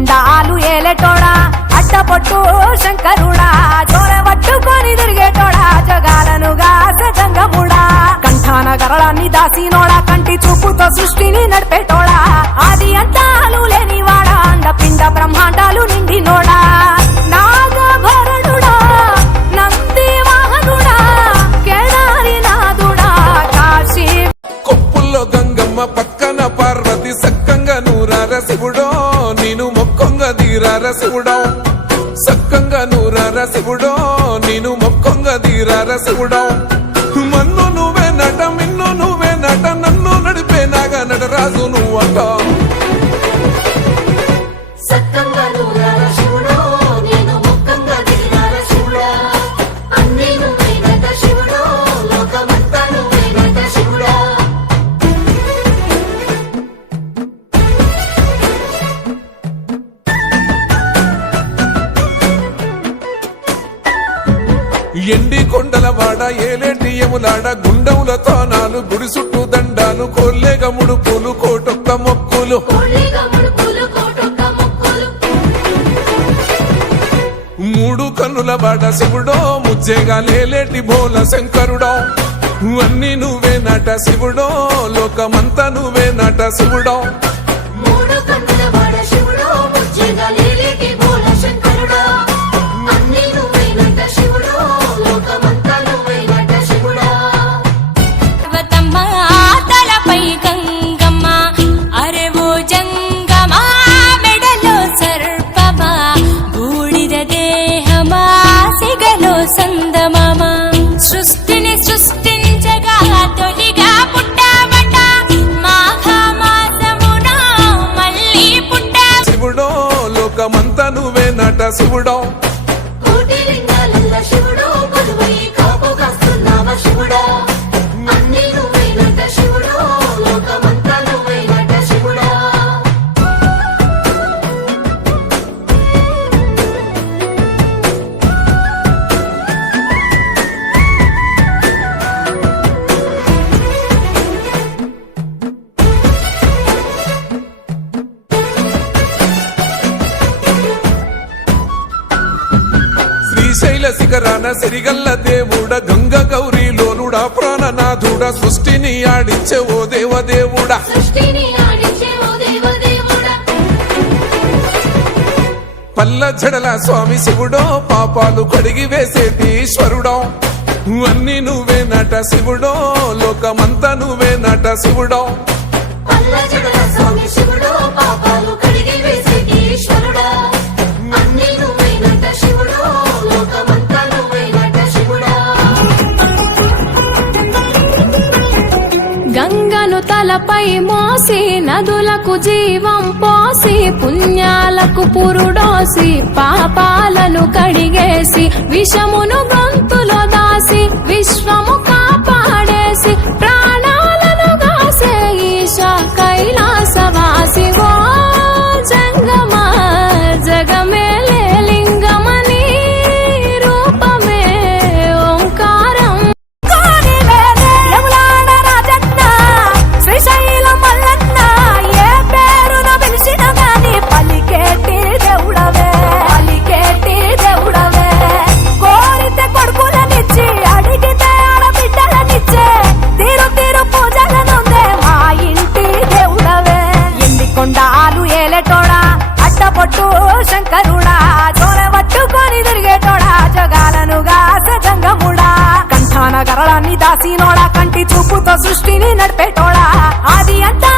కొండాలు ఏలేటోడా అడ్డపొట్టు శంకరుడా జోర పట్టుకొని తిరిగేటోడా జగాలను గాసగంగముడా కంఠాన గరళాన్ని దాసినోడా కంటి చూపుతో సృష్టిని నడిపేటోడా ఆది అంతాలు లేనివాడా అండపిండ బ్రహ్మాండాలు నిండినోడా నాగభరణుడా నంది వాహనుడా కేదారి నాదుడా కాశీ కొప్పుల్లో గంగమ్మ పక్కన పార్వతి సక్కంగా నూరార శివుడో నేను మొక్కొంగ దీరార శివుడో సక్కంగా నూరార శివుడో నేను మొక్కొంగ దీరార శివుడో మన్ను నువ్వే నట మిన్ను నువ్వే నట నన్ను నడిపే నాగా నటరాజు నువ్వంట ఎండి కొండల వాడ ఏలేటి యములాడ గుండములతో నాలు గుడి చుట్టూ దండాలు కోల్లేగ ముడుపులు కోటొక్క మొక్కులు మూడు కన్నుల వాడ శివుడో ముజ్జేగా లేలేటి భోల శంకరుడో అన్ని నువ్వే నట శివుడో లోకమంతా నువ్వే నట శివుడో లోకమంతా నువ్వే నట శివుడో శ్రీశైల శిఖరాన సిరిగల్ల దేవుడ గంగ గౌరీ లోలుడా ప్రాణనాథుడా సృష్టిని ఆడించే ఓ దేవదేవుడా పల్ల జడల స్వామి శివుడో పాపాలు కడిగి వేసేటి ఈశ్వరుడో అన్ని నువ్వే నట శివుడో లోకమంతా నువ్వే నట శివుడో గంగను తలపై మోసి నదులకు జీవం పోసి పుణ్యాలకు పురుడోసి పాపాలను కడిగేసి విషమును గొంతులో దాసి విశ్వము కాపాడేసి ప్రాణాలను గాసే ఈశా కైలాసవాసి ఓ జంగమా జగమే లింగమని రూపమే ఓంకారం అడ్డపొట్టు శంకరుడా జోర పట్టుకొని తిరిగేటోడా జగాలను గాసగంగముడా కంఠాన గరళాన్ని దాసినోడా కంటి చూపుతో సృష్టిని నడిపేటోడా ఆది అంతా